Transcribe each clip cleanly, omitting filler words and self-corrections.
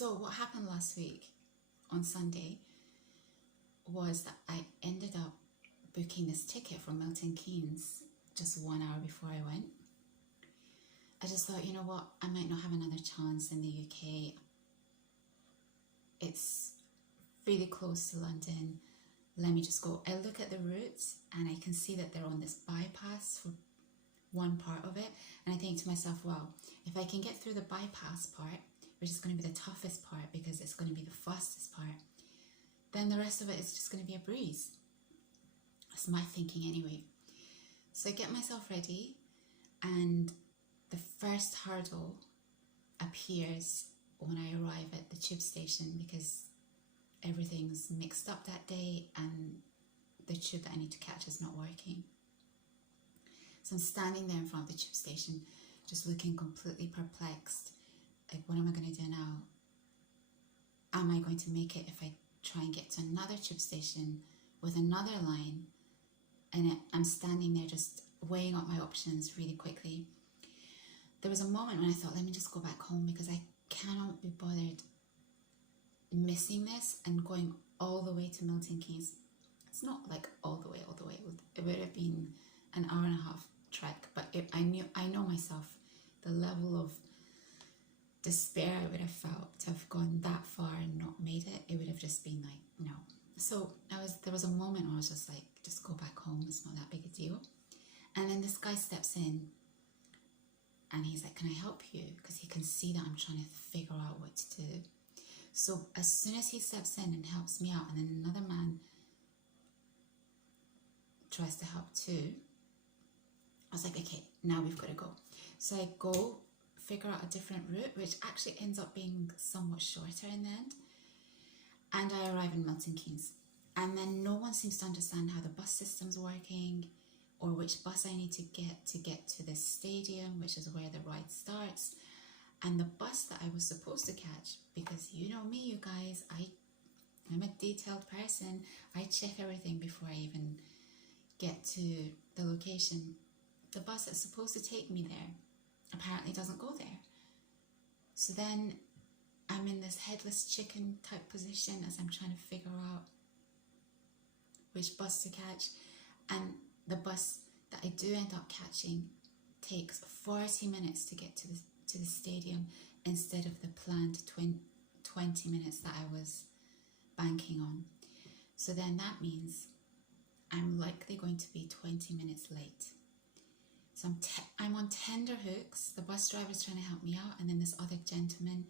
So what happened last week on Sunday was that I ended up booking this ticket for Milton Keynes just 1 hour before I went. I just thought, you know what, I might not have another chance in the UK. It's really close to London. Let me just go. I look at the routes and I can see that they're on this bypass for one part of it. And I think to myself, well, if I can get through the bypass part, which is going to be the toughest part because it's going to be the fastest part, then the rest of it is just going to be a breeze. That's my thinking anyway. So I get myself ready and the first hurdle appears when I arrive at the tube station because everything's mixed up that day and the tube that I need to catch is not working. So I'm standing there in front of the tube station just looking completely perplexed. Like, what am I going to do now? Am I going to make it if I try and get to another tube station with another line? And I'm standing there just weighing up my options really quickly. There was a moment when I thought, let me just go back home because I cannot be bothered missing this and going all the way to Milton Keynes. It's not like all the way. It would have been an hour and a half trek, but I know myself, the level of despair I would have felt to have gone that far and not made it. It would have just been like, no. So there was a moment where I was just like, just go back home, it's not that big a deal. And then this guy steps in and he's like, can I help you? Because he can see that I'm trying to figure out what to do. So as soon as he steps in and helps me out, and then another man tries to help too, I was like, okay, now we've got to go. So I go figure out a different route, which actually ends up being somewhat shorter in the end. And I arrive in Milton Keynes. And then no one seems to understand how the bus system's working or which bus I need to get to this stadium, which is where the ride starts. And the bus that I was supposed to catch, because you know me, you guys, I'm a detailed person. I check everything before I even get to the location. The bus that's supposed to take me there apparently doesn't go there. So then I'm in this headless chicken type position as I'm trying to figure out which bus to catch. And the bus that I do end up catching takes 40 minutes to get to the stadium instead of the planned 20 minutes that I was banking on. So then that means I'm likely going to be 20 minutes late. So I'm on tender hooks. The bus driver's trying to help me out, and then this other gentleman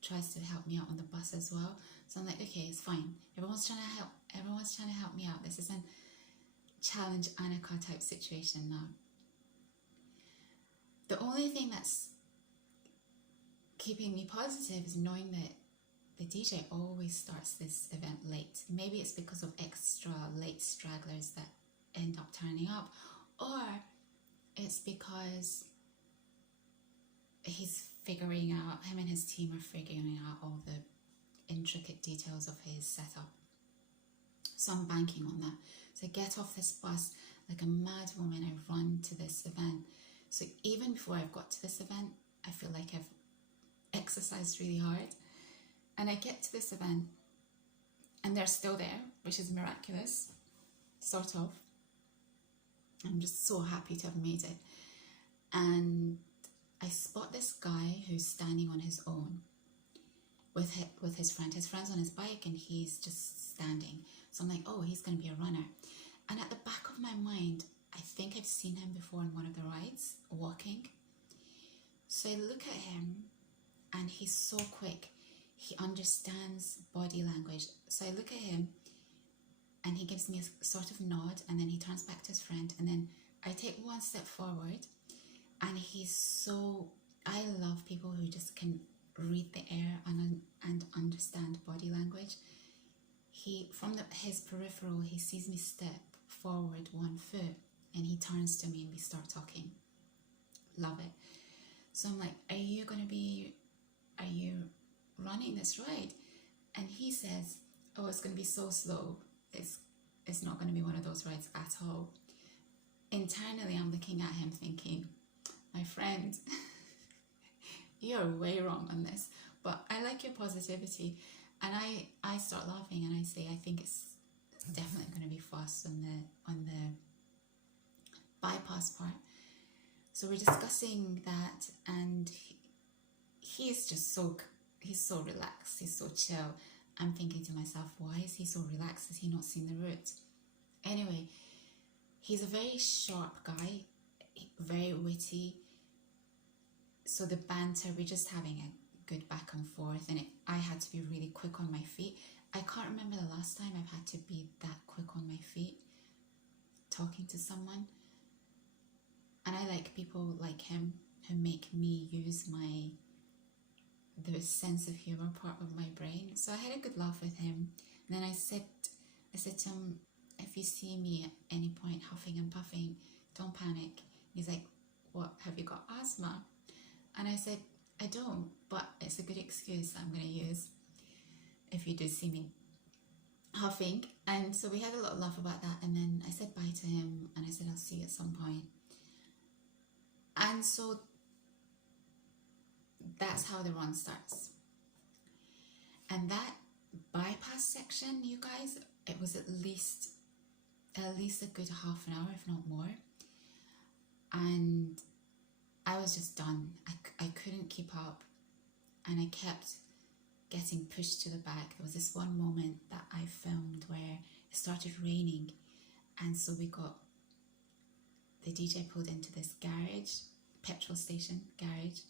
tries to help me out on the bus as well. So I'm like, okay, it's fine. Everyone's trying to help me out. This is a challenge Annika type situation now. The only thing that's keeping me positive is knowing that the DJ always starts this event late. Maybe it's because of extra late stragglers that end up turning up, or it's because him and his team are figuring out all the intricate details of his setup. So I'm banking on that. So I get off this bus like a mad woman. I run to this event. So even before I've got to this event, I feel like I've exercised really hard. And I get to this event and they're still there, which is miraculous, sort of. I'm just so happy to have made it. And I spot this guy who's standing on his own with his friend. His friend's on his bike and he's just standing. So I'm like, oh, he's going to be a runner. And at the back of my mind, I think I've seen him before on one of the rides, walking. So I look at him and he's so quick. He understands body language. So I look at him and he gives me a sort of nod, and then he turns back to his friend, and then I take one step forward, and I love people who just can read the air and understand body language. His peripheral, he sees me step forward 1 foot, and he turns to me and we start talking. Love it. So I'm like, are you running this ride? And he says, oh, it's going to be so slow. It's not going to be one of those rides at all. Internally, I'm looking at him thinking, my friend, you're way wrong on this. But I like your positivity. And I start laughing and I say, I think it's definitely going to be fast on the bypass part. So we're discussing that, and he's just he's so relaxed, he's so chill. I'm thinking to myself, why is he so relaxed? Has he not seen the route? Anyway, he's a very sharp guy, very witty. So the banter, we're just having a good back and forth, and I had to be really quick on my feet. I can't remember the last time I've had to be that quick on my feet talking to someone. And I like people like him who make me use the sense of humor part of my brain. So I had a good laugh with him. And then I said to him, if you see me at any point huffing and puffing, don't panic. He's like, what, have you got asthma? And I said, I don't, but it's a good excuse I'm going to use if you do see me huffing. And so we had a little laugh about that. And then I said bye to him, and I said, I'll see you at some point. And so that's how the run starts. And that bypass section, you guys, it was at least a good half an hour, if not more. And I was just done. I couldn't keep up, and I kept getting pushed to the back. There was this one moment that I filmed where it started raining, and so the DJ pulled into this garage, petrol station garage,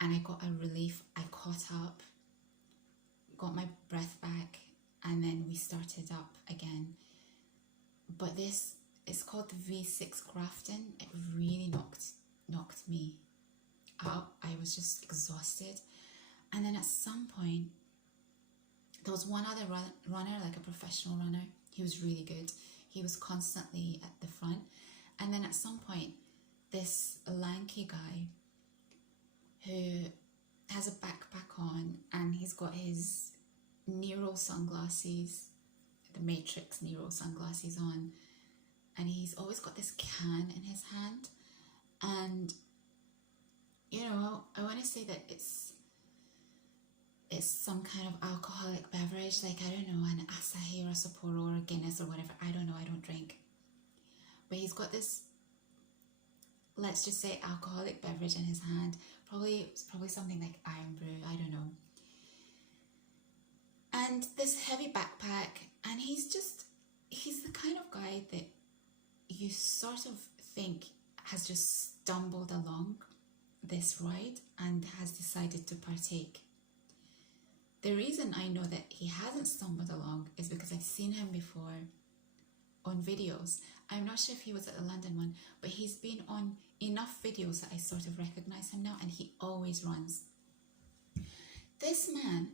and I got a relief. I caught up, got my breath back, and then we started up again. But it's called the V6 Grafton. It really knocked me out. I was just exhausted. And then at some point, there was one other runner, like a professional runner. He was really good. He was constantly at the front. And then at some point, this lanky guy who has a backpack on, and he's got his Nero sunglasses, the Matrix Nero sunglasses on, and he's always got this can in his hand. And you know, I want to say that it's some kind of alcoholic beverage, like, I don't know, an Asahi or a Sapporo or a Guinness or whatever. I don't know, I don't drink. But he's got this, let's just say, alcoholic beverage in his hand. It's probably something like Iron Brew, I don't know. And this heavy backpack, and he's the kind of guy that you sort of think has just stumbled along this ride and has decided to partake. The reason I know that he hasn't stumbled along is because I've seen him before on videos. I'm not sure if he was at the London one, but he's been on enough videos that I sort of recognize him now, and he always runs. This man,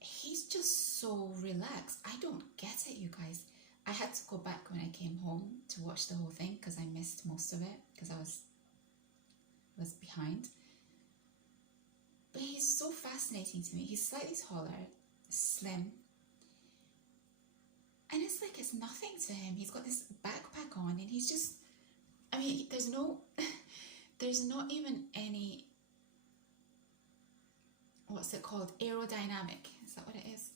he's just so relaxed. I don't get it, you guys. I had to go back when I came home to watch the whole thing because I missed most of it because I was behind. But he's so fascinating to me. He's slightly taller, slim, and it's like it's nothing to him. He's got this backpack on, and he's just, I mean, there's not even any, what's it called, aerodynamic, is that what it is?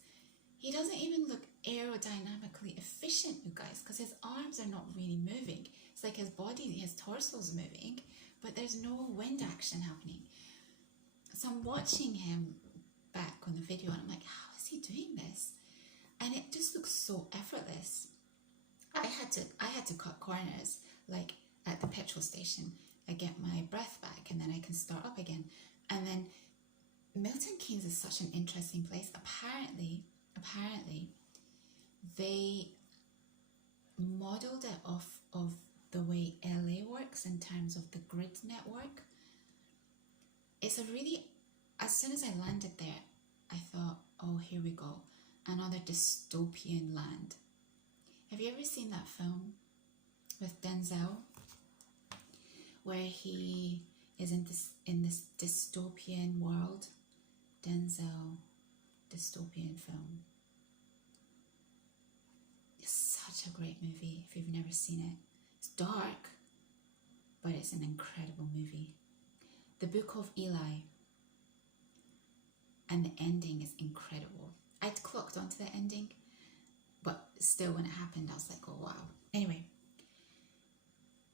He doesn't even look aerodynamically efficient, you guys, because his arms are not really moving. It's like his body, his torso's moving, but there's no wind action happening. So I'm watching him back on the video, and I'm like, how is he doing this? And it just looks so effortless. I had to cut corners, like at the petrol station. I get my breath back, and then I can start up again. And then Milton Keynes is such an interesting place. Apparently, they modeled it off of the way LA works in terms of the grid network. It's a really, as soon as I landed there, I thought, oh, here we go, another dystopian land. Have you ever seen that film with Denzel, where he is in this dystopian world? Denzel, dystopian film. It's such a great movie if you've never seen it. It's dark, but it's an incredible movie. The Book of Eli. and the ending is incredible. I'd clocked onto the ending, but still when it happened I was like, oh wow. Anyway,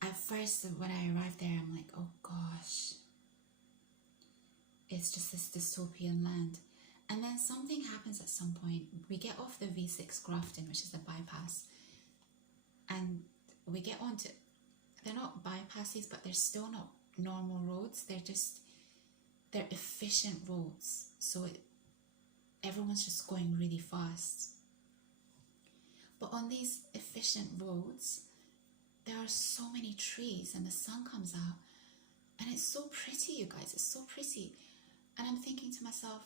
at first when I arrived there, I'm like, oh gosh, it's just this dystopian land. And then something happens at some point. We get off the V6 Grafton, which is the bypass, and we get onto, they're not bypasses, but they're still not normal roads. They're efficient roads. So everyone's just going really fast. But on these efficient roads, there are so many trees and the sun comes out and it's so pretty, you guys, it's so pretty. And I'm thinking to myself,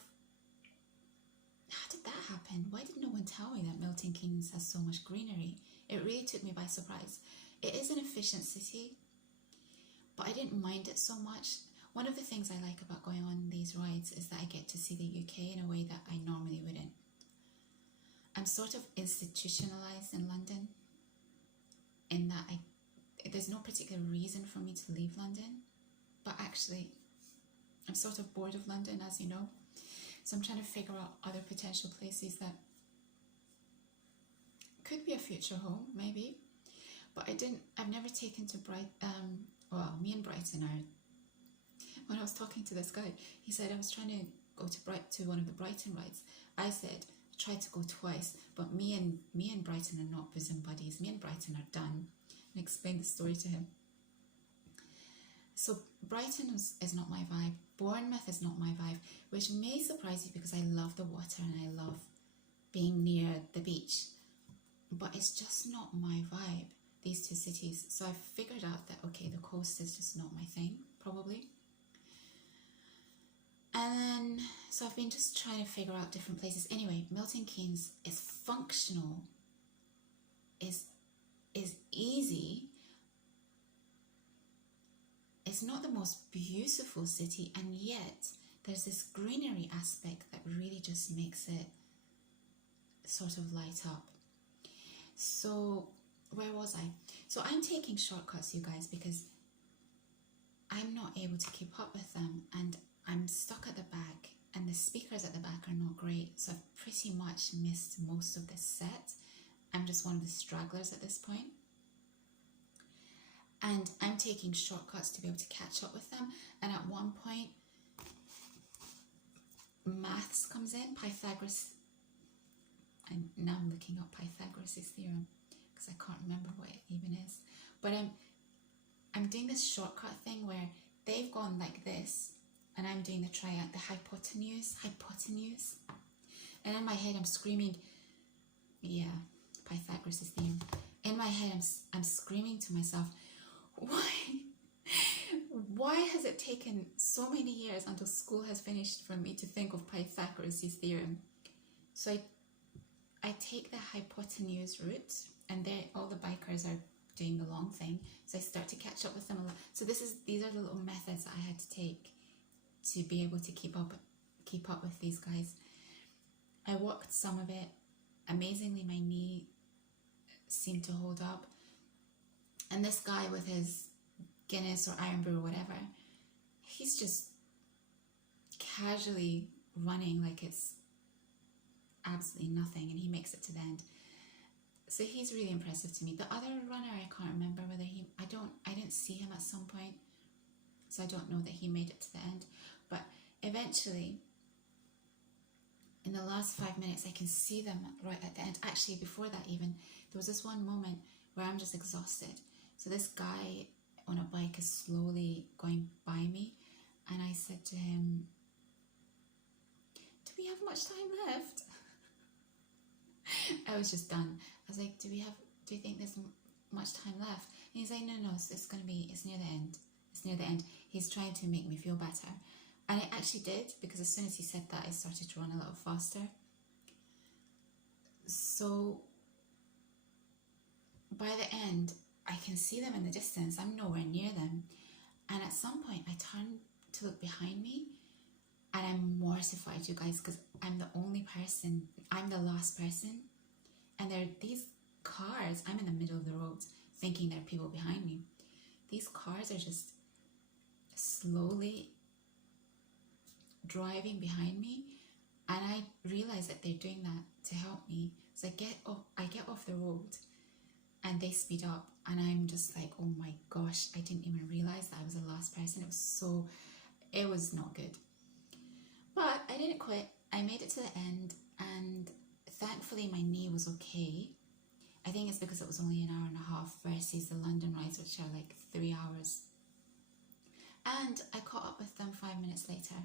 how did that happen? Why did no one tell me that Milton Keynes has so much greenery? It really took me by surprise. It is an efficient city, but I didn't mind it so much. One of the things I like about going on these rides is that I get to see the UK in a way that I normally wouldn't. I'm sort of institutionalized in London in that there's no particular reason for me to leave London, but actually I'm sort of bored of London, as you know. So I'm trying to figure out other potential places that could be a future home, maybe. But I've never taken to well, me and Brighton are, when I was talking to this guy, he said I was trying to go to one of the Brighton rides. I said, I tried to go twice, but me and Brighton are not bosom buddies. Me and Brighton are done. And I explained the story to him. So Brighton is not my vibe. Bournemouth is not my vibe, which may surprise you because I love the water and I love being near the beach. But it's just not my vibe, these two cities. So I figured out that, okay, the coast is just not my thing, probably. And then, so I've been just trying to figure out different places. Anyway, Milton Keynes is functional, is easy. It's not the most beautiful city, and yet there's this greenery aspect that really just makes it sort of light up. So where was I? So I'm taking shortcuts, you guys, because I'm not able to keep up with them, and I'm stuck at the back, and the speakers at the back are not great, so I've pretty much missed most of this set. I'm just one of the stragglers at this point. And I'm taking shortcuts to be able to catch up with them. And at one point, maths comes in, Pythagoras. And now I'm looking up Pythagoras' theorem because I can't remember what it even is. But I'm doing this shortcut thing where they've gone like this, and I'm doing the triangle, the hypotenuse. And in my head, I'm screaming, yeah, Pythagoras' theorem. In my head, I'm screaming to myself, why has it taken so many years until school has finished for me to think of Pythagoras' theorem? So I take the hypotenuse route, and all the bikers are doing the long thing, so I start to catch up with them a lot. So these are the little methods that I had to take to be able to keep up with these guys. I walked some of it. Amazingly, my knee seemed to hold up. And this guy with his Guinness or Iron Brew or whatever, he's just casually running like it's absolutely nothing, and he makes it to the end. So he's really impressive to me. The other runner, I can't remember whether I didn't see him at some point, so I don't know that he made it to the end. But eventually, in the last 5 minutes, I can see them right at the end. Actually, before that even, there was this one moment where I'm just exhausted. So this guy on a bike is slowly going by me, and I said to him, do we have much time left? I was just done. I was like, do you think there's much time left? And he's like, no, it's near the end. It's near the end. He's trying to make me feel better. And it actually did, because as soon as he said that, I started to run a little faster. So by the end, I can see them in the distance. I'm nowhere near them. And at some point, I turn to look behind me, and I'm mortified, you guys, because I'm the only person, I'm the last person. And there are these cars, I'm in the middle of the road, thinking there are people behind me. These cars are just slowly driving behind me, And I realize that they're doing that to help me. So I get off the road and they speed up, and I'm just like, oh my gosh, I didn't even realize that I was the last person. It was not good. But I didn't quit. I made it to the end, and thankfully my knee was okay. I think it's because it was only an hour and a half versus the London rides, which are like 3 hours. And I caught up with them 5 minutes later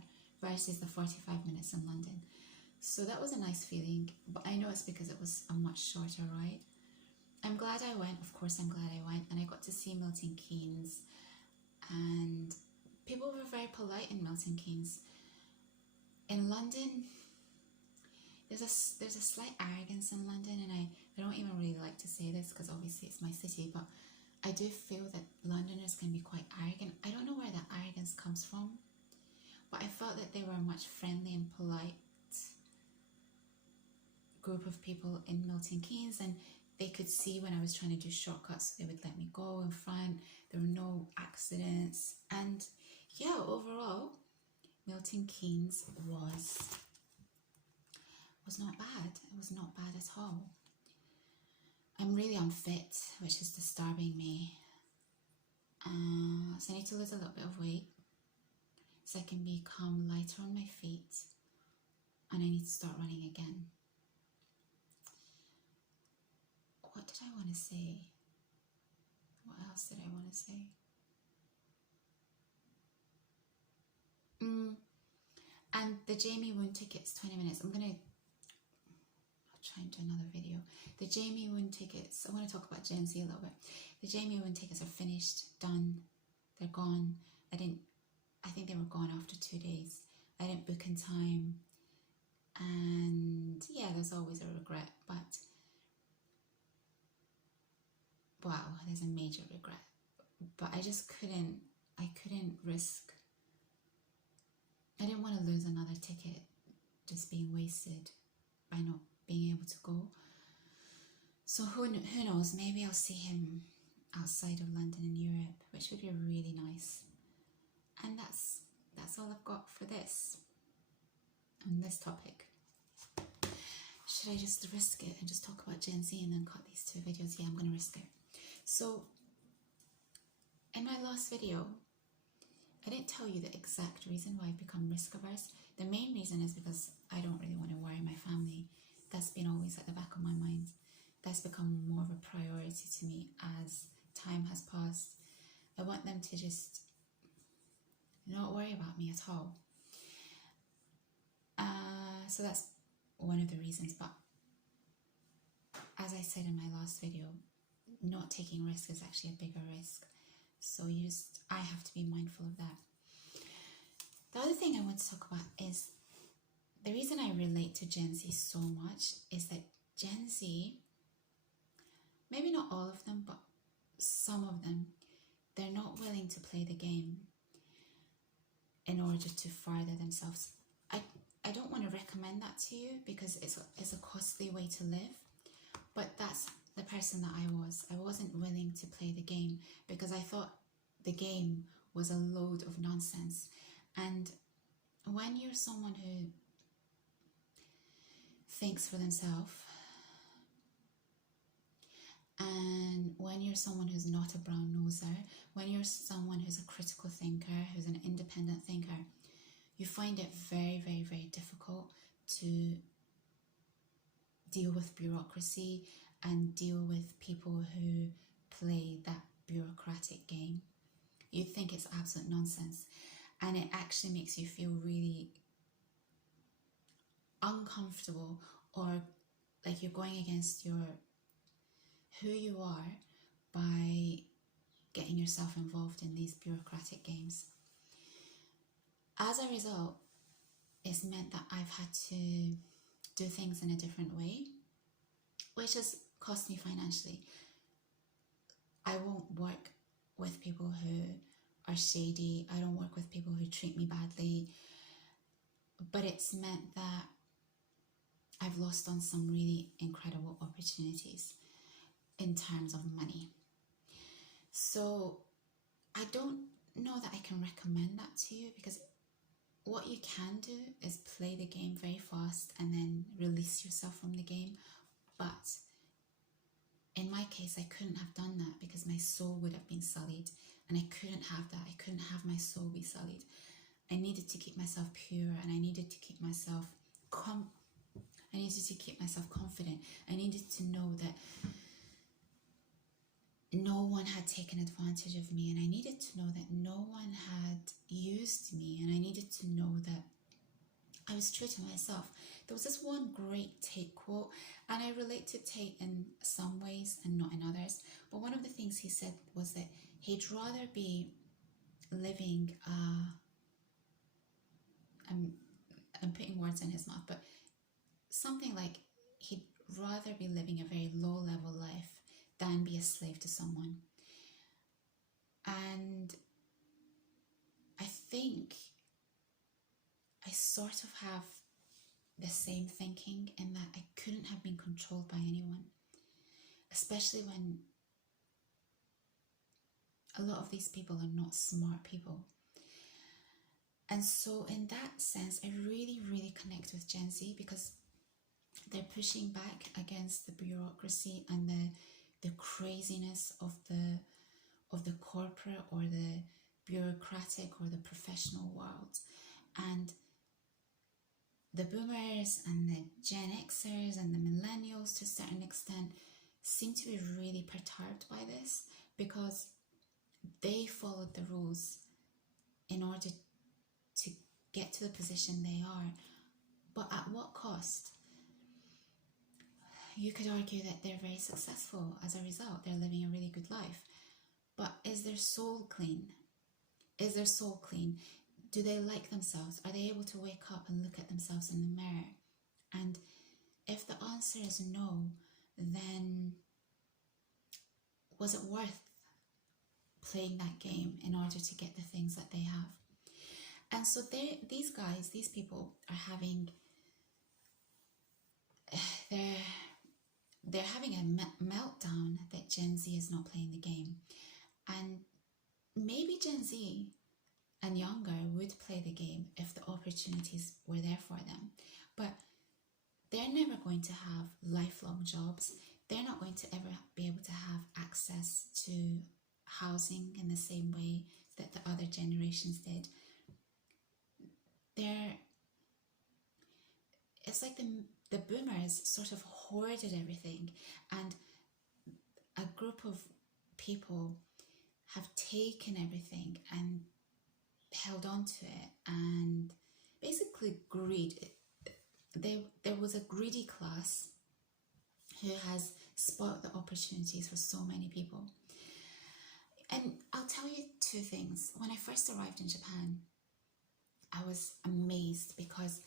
versus the 45 minutes in London. So that was a nice feeling, but I know it's because it was a much shorter ride. I'm glad I went, of course I'm glad I went, and I got to see Milton Keynes, and people were very polite in Milton Keynes. In London, there's a slight arrogance in London, and I don't even really like to say this because obviously it's my city, but I do feel that Londoners can be quite arrogant. I don't know where that arrogance comes from, but I felt that they were a much friendly and polite group of people in Milton Keynes, and they could see when I was trying to do shortcuts, so they would let me go in front. There were no accidents, and yeah, overall Milton Keynes was not bad. It was not bad at all. I'm really unfit, which is disturbing me. So I need to lose a little bit of weight so I can become lighter on my feet, and I need to start running again. What did I want to say? What else did I want to say? And the Jamie Woon tickets, 20 minutes. I'll try and do another video. The Jamie Woon tickets, I want to talk about Gen Z a little bit. The Jamie Woon tickets are finished, done, they're gone. I think they were gone after 2 days. I didn't book in time, and yeah, there's always a regret, but wow, there's a major regret. But I couldn't risk, I didn't want to lose another ticket just being wasted by not being able to go. So who knows, maybe I'll see him outside of London in Europe, which would be really nice. And that's all I've got for this, on this topic. Should I just risk it and just talk about Gen Z and then cut these 2 videos? Yeah, I'm going to risk it. So, in my last video, I didn't tell you the exact reason why I've become risk averse. The main reason is because I don't really want to worry my family. That's been always at the back of my mind. That's become more of a priority to me as time has passed. I want them to just not worry about me at all. So that's one of the reasons. But as I said in my last video, not taking risk is actually a bigger risk. So I have to be mindful of that. The other thing I want to talk about is the reason I relate to Gen Z so much is that Gen Z, maybe not all of them, but some of them, they're not willing to play the game in order to further themselves. I don't want to recommend that to you because it's a costly way to live, but that's the person that I was. I wasn't willing to play the game because I thought the game was a load of nonsense. And when you're someone who thinks for themselves, and when you're someone who's not a brown noser, when you're someone who's a critical thinker, who's an independent thinker, you find it very, very, very difficult to deal with bureaucracy and deal with people who play that bureaucratic game. You think it's absolute nonsense, and it actually makes you feel really uncomfortable, or like you're going against who you are by getting yourself involved in these bureaucratic games. As a result, it's meant that I've had to do things in a different way, which has cost me financially. I won't work with people who are shady. I don't work with people who treat me badly. But it's meant that I've lost on some really incredible opportunities in terms of money. So I don't know that I can recommend that to you because what you can do is play the game very fast and then release yourself from the game. But in my case, I couldn't have done that because my soul would have been sullied, and I couldn't have that. I couldn't have my soul be sullied. I needed to keep myself pure, and I needed to keep myself confident. I needed to know that no one had taken advantage of me, and I needed to know that no one had used me, and I needed to know that I was true to myself. There was this one great Tate quote, and I relate to Tate in some ways and not in others, but one of the things he said was that he'd rather be living I'm putting words in his mouth, but something like he'd rather be living a very low level life than be a slave to someone. And I think I sort of have the same thinking in that I couldn't have been controlled by anyone, especially when a lot of these people are not smart people. And so in that sense, I really, really connect with Gen Z because they're pushing back against the bureaucracy and the craziness of the corporate or the bureaucratic or the professional world. And the boomers and the Gen Xers and the millennials to a certain extent seem to be really perturbed by this because they followed the rules in order to get to the position they are. But at what cost? You could argue that they're very successful as a result. They're living a really good life. But is their soul clean? Is their soul clean? Do they like themselves? Are they able to wake up and look at themselves in the mirror? And if the answer is no, then was it worth playing that game in order to get the things that they have? And so these guys, these people are having, they're having a meltdown that Gen Z is not playing the game. And maybe Gen Z and younger would play the game if the opportunities were there for them. But they're never going to have lifelong jobs. They're not going to ever be able to have access to housing in the same way that the other generations did. It's like the boomers sort of hoarded everything, and a group of people have taken everything and held on to it, and basically greed. There was a greedy class who has spoiled the opportunities for so many people. And I'll tell you two things. When I first arrived in Japan, I was amazed because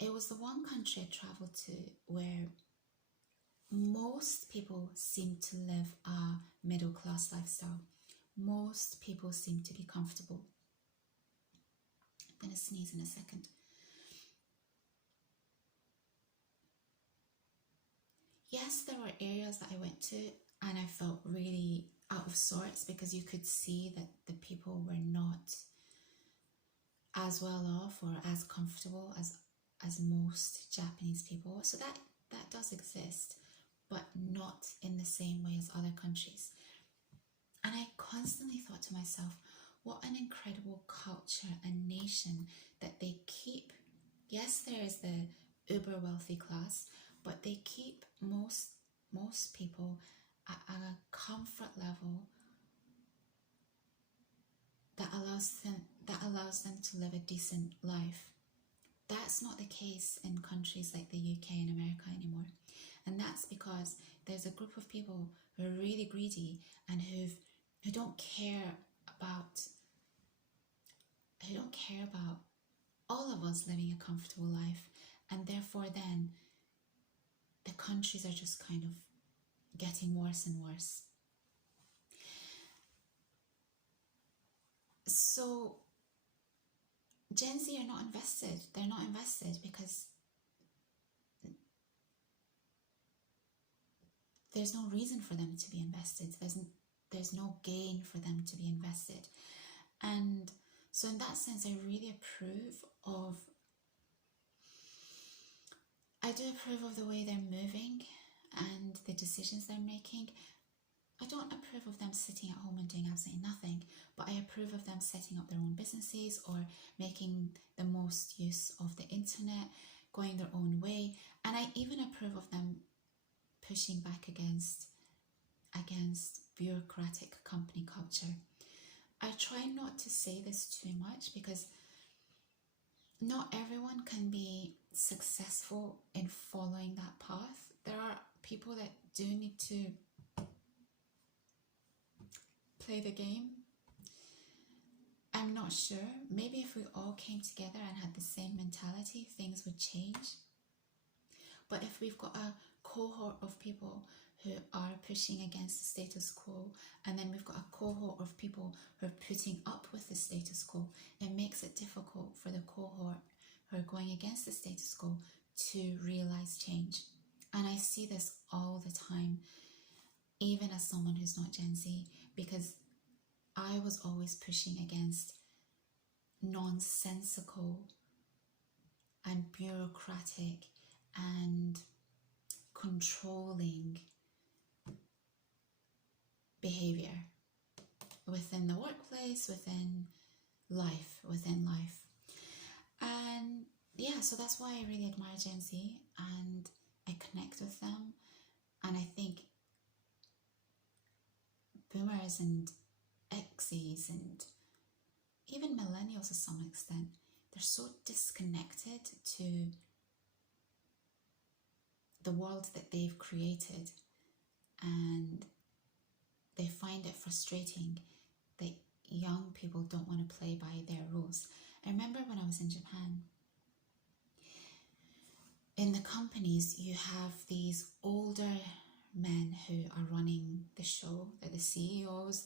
it was the one country I traveled to where most people seem to live a middle class lifestyle. Most people seem to be comfortable. I'm going to sneeze in a second. Yes, there were areas that I went to and I felt really out of sorts because you could see that the people were not as well off or as comfortable as most Japanese people. So that does exist, but not in the same way as other countries. And I constantly thought to myself, what an incredible culture and nation that they keep. Yes, there is the uber wealthy class, but they keep most people at a comfort level that allows them to live a decent life. That's not the case in countries like the UK and America anymore. And that's because there's a group of people who are really greedy and who don't care about all of us living a comfortable life. And therefore then the countries are just kind of getting worse and worse. So Gen Z are not invested. They're not invested because there's no reason for them to be invested. There's no gain for them to be invested. And So in that sense, I really I do approve of the way they're moving and the decisions they're making. I don't approve of them sitting at home and doing absolutely nothing, but I approve of them setting up their own businesses or making the most use of the internet, going their own way. And I even approve of them pushing back against bureaucratic company culture. I try not to say this too much because not everyone can be successful in following that path. There are people that do need to play the game. I'm not sure. Maybe if we all came together and had the same mentality, things would change. But if we've got a cohort of people who are pushing against the status quo, and then we've got a cohort of people who are putting up with the status quo, it makes it difficult for the cohort who are going against the status quo to realize change. And I see this all the time, even as someone who's not Gen Z, because I was always pushing against nonsensical and bureaucratic and controlling behavior within the workplace, within life. And yeah, so that's why I really admire Gen Z and I connect with them. And I think boomers and X's and even millennials to some extent, they're so disconnected to the world that they've created, and they find it frustrating that young people don't want to play by their rules. I remember when I was in Japan, in the companies you have these older men who are running the show, they're the CEOs,